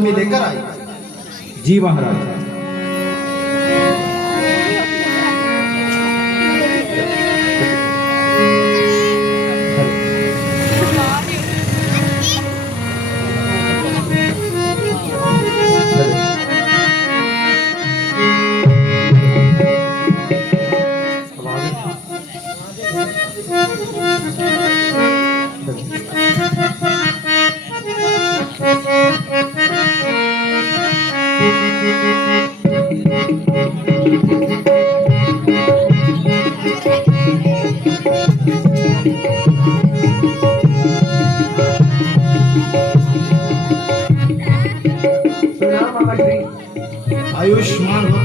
दरबार में लेकर आई। जी महाराज। आयुष्मान हो।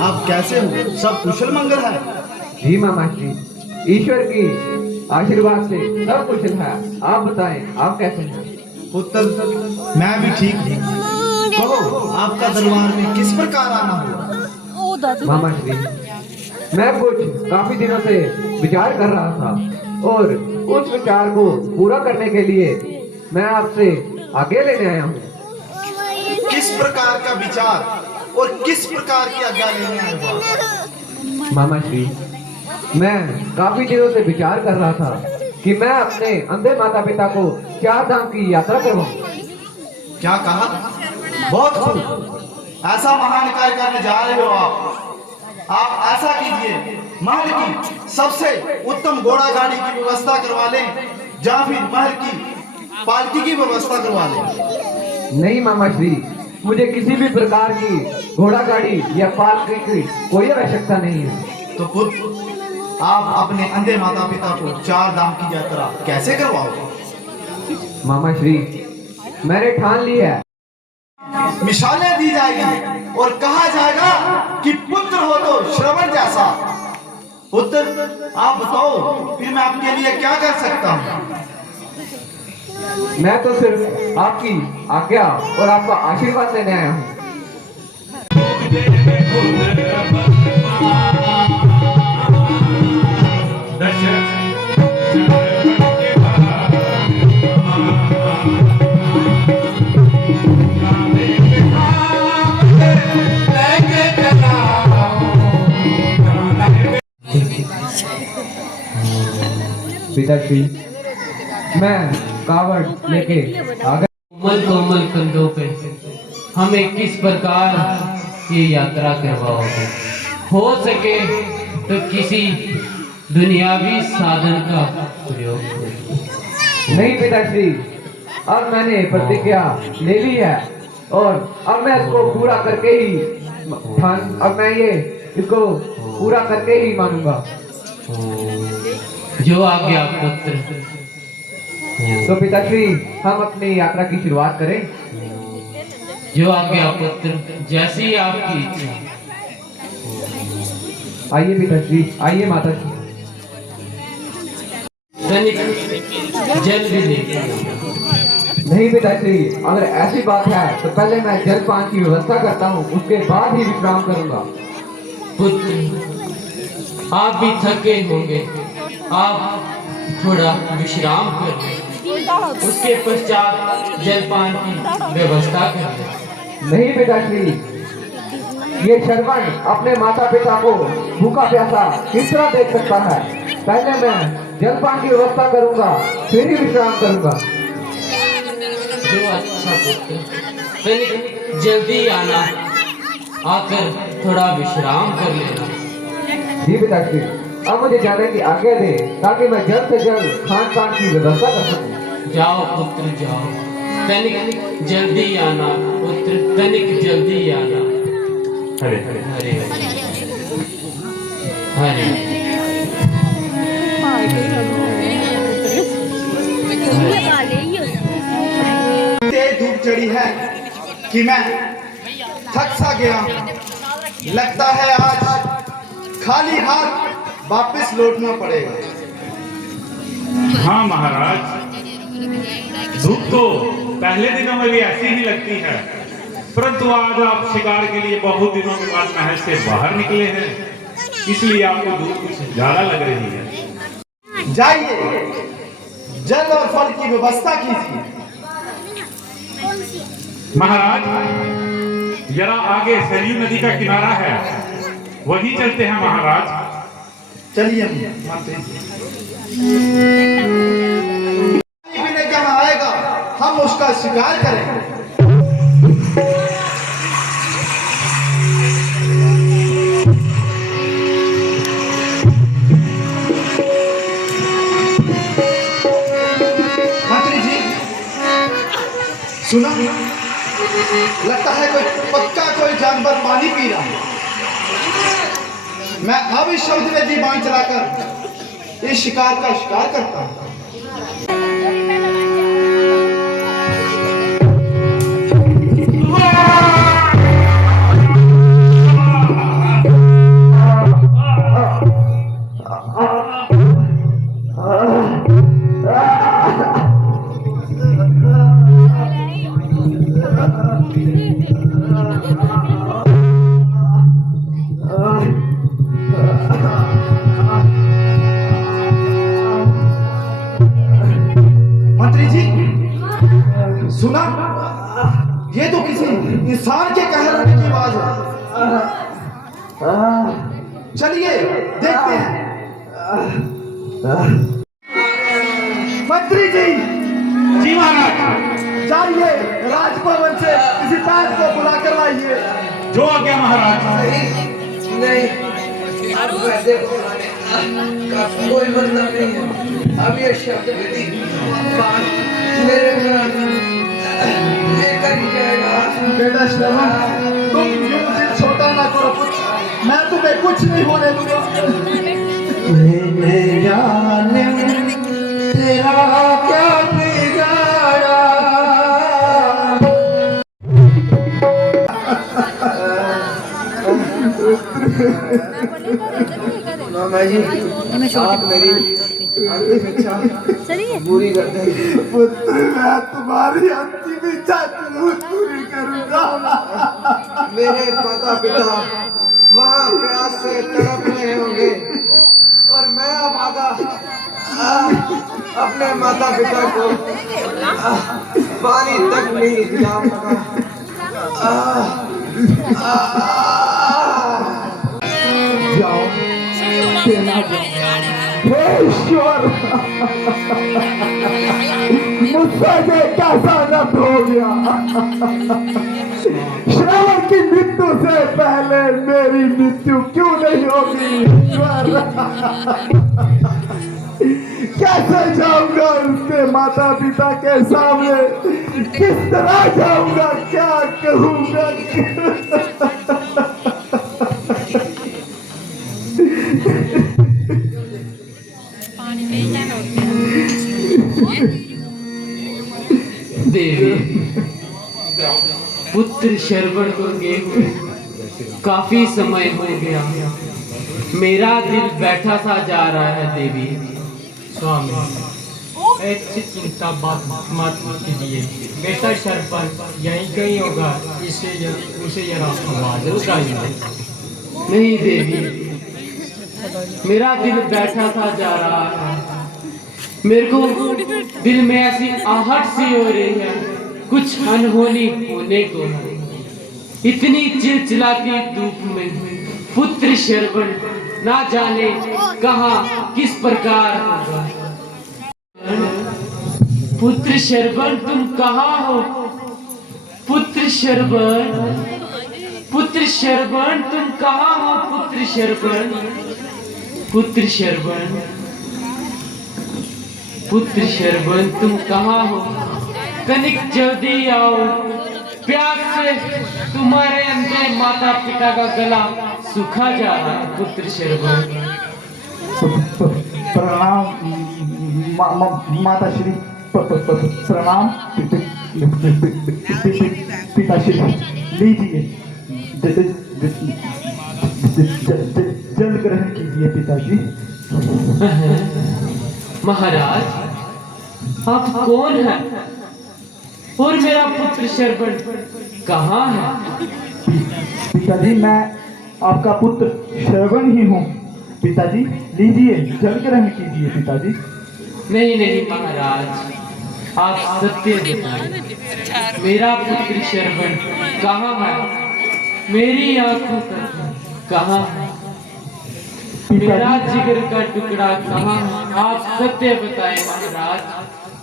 आप कैसे हो? सब कुशल मंगल है? जी मामा जी, ईश्वर की आशीर्वाद से सब कुशल है। आप बताएं, आप कैसे हैं? पुत्र, मैं भी ठीक हूँ। कहो, आपका दरबार में किस प्रकार आना हुआ? मामा जी, मैं कुछ काफी दिनों से विचार कर रहा था और उस विचार को पूरा करने के लिए मैं आपसे आगे लेने आया हूँ। किस प्रकार का विचार और किस प्रकार की आज्ञा लेने आए हो? मामा जी, मैं काफी दिनों से विचार कर रहा था कि मैं अपने अंधे माता पिता को 4 धाम की यात्रा करवाऊं। क्या कहा? बहुत खूब। ऐसा महान कार्य करने जा रहे हो आप ऐसा कीजिए, महल की सबसे उत्तम घोड़ा गाड़ी की व्यवस्था करवा लें या फिर महल की पालकी की व्यवस्था करवा लें। नहीं मामा श्री, मुझे किसी भी प्रकार की घोड़ा गाड़ी या पालकी की कोई आवश्यकता नहीं है। तो पुत्र, आप अपने अंधे माता पिता को 4 धाम की यात्रा कैसे करवाओगे? मामा श्री, मैंने ठान ली है। मिसालें दी जाएगी और कहा जाएगा कि पुत्र हो तो श्रवण जैसा। पुत्र, आप बताओ, फिर मैं आपके लिए क्या कर सकता हूँ? मैं तो सिर्फ आपकी आज्ञा और आपका आशीर्वाद लेने आया हूँ। पिताश्री, मैं कावड़ लेके आ गया। कोमल कोमल कंधों पे हमें किस प्रकार ये यात्रा करवाओगे? हो सके तो किसी दुनियावी साधन का प्रयोग। नहीं पिताश्री, अब मैंने प्रतिज्ञा ले ली है और अब मैं इसको पूरा करके ही अब मैं ये इसको पूरा करके ही मानूंगा। जो आज्ञा पुत्र। तो पिताश्री, हम अपनी यात्रा की शुरुआत करें। जो आज्ञा पुत्र, जैसी आपकी इच्छा। आइए पिताश्री, आइए माताश्री। जल भी ले। नहीं पिताश्री, अगर ऐसी बात है तो पहले मैं जलपान की व्यवस्था करता हूँ, उसके बाद ही विश्राम करूंगा। पुत्र, आप भी थके होंगे, आप थोड़ा विश्राम कर लें, उसके पश्चात जलपान की व्यवस्था कर लें। नहीं पिताश्री, ये श्रवण अपने माता पिता को भूखा प्यासा किस तरह देख सकता है? पहले मैं जलपान की व्यवस्था करूंगा, फिर ही विश्राम करूंगा। जो अच्छा पुत्र, जल्दी आना, आकर थोड़ा विश्राम कर लेना। जी पिताश्री, अब मुझे जाने की आज्ञा दे ताकि मैं जल्द से जल्द खान पान की व्यवस्था कर सकूं। जाओ पुत्र जाओ, तनिक जल्दी आना पुत्र, तनिक जल्दी आना। हरे हरे हरे हरे। तेज धूप चढ़ी है कि मैं थक सा गया। लगता है आज खाली हाथ वापस लौटना पड़ेगा। हाँ महाराज, धूप तो पहले दिनों में भी ऐसी ही लगती है, परंतु आज आप शिकार के लिए बहुत दिनों के बाद महल से बाहर निकले हैं, इसलिए आपको धूप कुछ ज्यादा लग रही है। जाइए, जल और फल की व्यवस्था कीजिए। महाराज, जरा आगे सरयू नदी का किनारा है, वहीं चलते हैं महाराज। चलिए मंत्री जी। पीने का आएगा, हम उसका शिकार करेंगे। मंत्री जी, सुना, लगता है कोई जानवर पानी पी रहा है। मैं अब इस शब्द में दीवान चलाकर इस शिकार का शिकार करता हूं। मंत्री जी, सुना, ये तो किसी इंसान के कहलाने की आवाज है। चलिए देखते हैं। मंत्री जी, जी महाराज। जाइए राजभवन से किसी ताज को बुला कर लाइए। जो आ गया महाराज। नहीं, अब वैसे का कोई मतलब नहीं है। अब ये शब्द विधि मेरे घर लेकर ही जाएगा। बेटा श्रवण, तुम यूं दिल छोटा ना करो पुत्र, मैं तुम्हें कुछ नहीं होने दूंगा। मैंने जाने तेरा क्या बिगाड़ा। मामा जी, आप मेरी अंतिम इच्छा पूरी कर देंगे। पुत्र, मैं तुम्हारी अंतिम इच्छा जरूर पूरी करूंगा। मेरे माता पिता वहाँ प्यास से तड़प रहे होंगे और मैं अब आगा अपने माता पिता को पानी तक नहीं दिला सका। जाओ, ईश्वर, मुझसे ये कैसा रद्द हो गया। श्रावण की मृत्यु से पहले मेरी मृत्यु क्यों नहीं होगी ईश्वर। कैसे जाऊंगा उसके माता पिता के सामने, किस तरह जाऊंगा, क्या कहूंगा। देवी, पुत्र शरवण को गए काफी समय हो गया। मेरा दिल बैठा सा जा रहा है देवी। स्वामी, ऐसी चिंता मत कीजिए। बेटा सरपंच यहीं कहीं होगा, इसे उसे जरा आवाज लगाइए। नहीं देवी, मेरा दिल बैठा सा जा रहा है। मेरे को दिल में ऐसी आहट सी हो रही है, कुछ अनहोनी होने को है। इतनी चिलचिलाती धूप में पुत्र शरवण ना जाने कहाँ किस प्रकार होगा। पुत्र शरवण, तुम कहाँ हो? पुत्र शरवण, पुत्र शरवण, तुम कहाँ हो? पुत्र शरवण, पुत्र शरवण, पुत्र शरवण, तुम कहाँ हो? कनिक जल्दी आओ, प्यास से तुम्हारे अंदर माता पिता का गला सूखा जा रहा है। पुत्र शरवण, प्रणाम माता श्री, प्रणाम पिताश्री। लीजिए, जल ग्रहण कीजिए पिताजी। महाराज, आप कौन हैं? और मेरा पुत्र शरवण कहाँ है? पिताजी, मैं आपका पुत्र श्रवण ही हूँ। पिताजी लीजिए, जल ग्रहण कीजिए पिताजी। नहीं नहीं महाराज, आप सत्य बताएं, मेरा पुत्र श्रवण कहाँ है? मेरी आंखों का कहाँ है? मेरा जिगर का टुकड़ा कहाँ है? आप सत्य बताएं महाराज,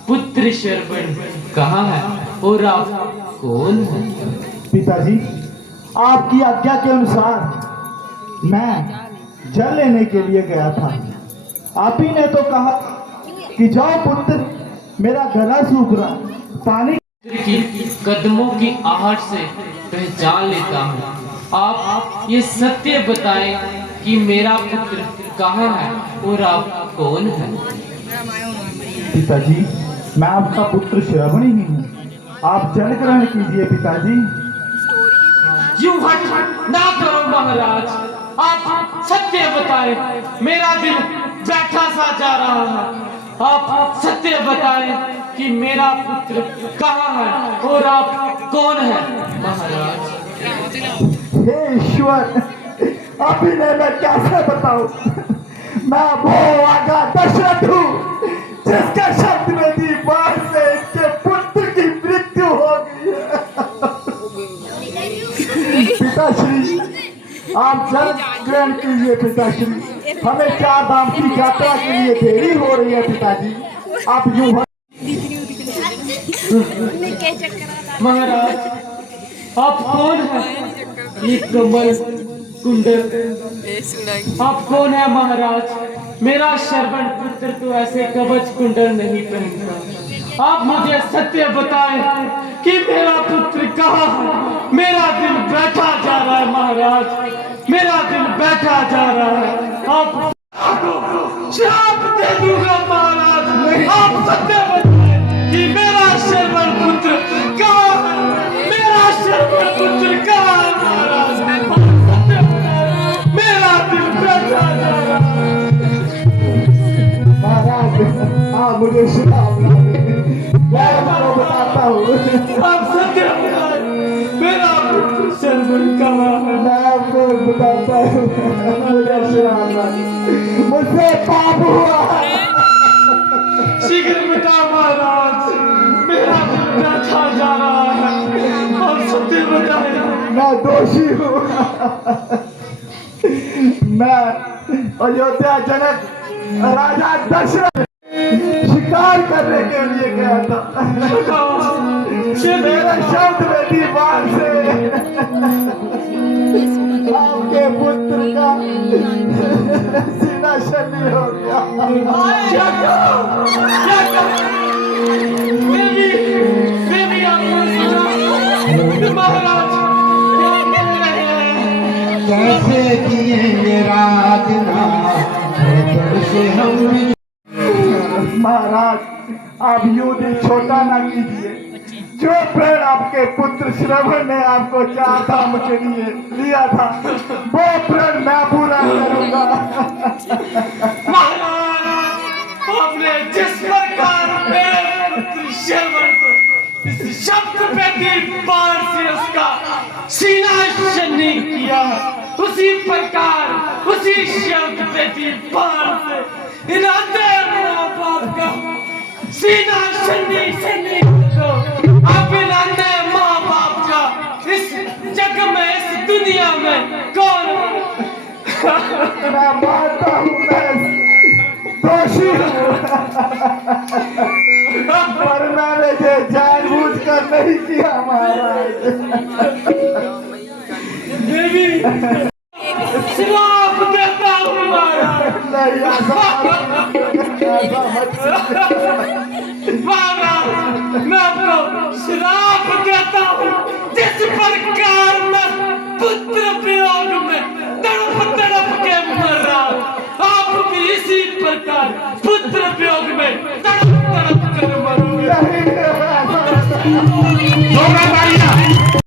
पुत्र श्रवण कहाँ है और आप कौन है? पिताजी, आपकी आज्ञा के अनुसार मैं जल लेने के लिए गया था। आप ही ने तो कहा कि जाओ पुत्र, मेरा गला सूख रहा, पानी की कदमों की आहट से पहचान लेता हूँ। आप ये सत्य बताएं कि मेरा पुत्र कहाँ है और आप कौन है? पिताजी, मैं आपका पुत्र श्रवण ही हूँ। आप जल ग्रहण कीजिए पिताजी। यूं हट ना करो महाराज, आप सत्य बताएं, मेरा दिल बैठा सा जा रहा है। आप सत्य बताएं कि मेरा पुत्र कहाँ है और आप कौन है महाराज? हे ईश्वर, अभी मैं कैसे बताऊं? मैं वो आगा दशरथ हूँ जिसके शब्द में दी बाढ़ से इसके पुत्र की मृत्यु हो गई है। पिताश्री, आप जल ग्रहण कीजिए पिताश्री। हमें 4 धाम की यात्रा के लिए देरी हो रही है पिताजी। आप यूं महाराज, आप कौन है? ये कमल कुंडल आप कौन है महाराज? मेरा श्रवण पुत्र तो ऐसे कवच कुंडल नहीं पहनता। आप मुझे सत्य बताएं कि मेरा पुत्र कहाँ है? मेरा दिल बैठा जा रहा है महाराज, मेरा दिल बैठा जा रहा है। आप श्राप दे दूंगा महाराज, आप सत्य बताएं कि मेरा श्रवण पुत्र कहाँ है? मेरा श्रवण पुत्र कहाँ है महाराज? मेरा दिल बैठा जा रहा है महाराज। आप मुझे श्राप ना दें, मैं आपको बताता हूँ। आप सत्य बताएं, मेरा पुत्र श्रवण कहाँ है? मैं आपको बताता हूँ, मुझे श्राप ना दें, मुझसे पाप हुआ है। शीघ्र बता महाराज, मेरा दिल बैठा जा रहा है। आप सत्य बताएं। मैं दोषी हूँ। मैं अयोध्या जनक राजा दशरथ शिकार करने के लिए गया था। मेरे शब्द में दीवार से आपके पुत्र का सीना शनी हो गया। क्या करो? क्या करो? देवी आपको सुना महाराज, क्या कर रहे हैं? कैसे किए ये राजना से हम। महाराज, आप यूं दिल छोटा ना कीजिए। जो प्रण आपके पुत्र श्रवण ने आपको 4 धाम के लिए लिया था, वो प्रण मैं पूरा करूंगा। महाराज, आपने जिस प्रकार मेरे पुत्र श्रवण को इस शब्द पे दीवार से उसका सीना शनी किया, उसी प्रकार उसी शब्द पे दीवार से इरादे माँ बाप का सीना शनी तो अब इरादे माँ बाप का इस जग में, इस दुनिया में कौन? मैं मानता हूँ मैं दोषी हूँ, पर मैंने ये जानबूझकर नहीं किया महाराज। देवी श्राप देता हूँ महाराज। नहीं, ऐसा महाराज, मैं आपको श्राप देता हूँ। जिस प्रकार मैं पुत्र वियोग में तड़प तड़प के मर रहा हूँ, आप भी इसी प्रकार पुत्र वियोग में तड़प तड़प कर मरोगे। नहीं, ऐसा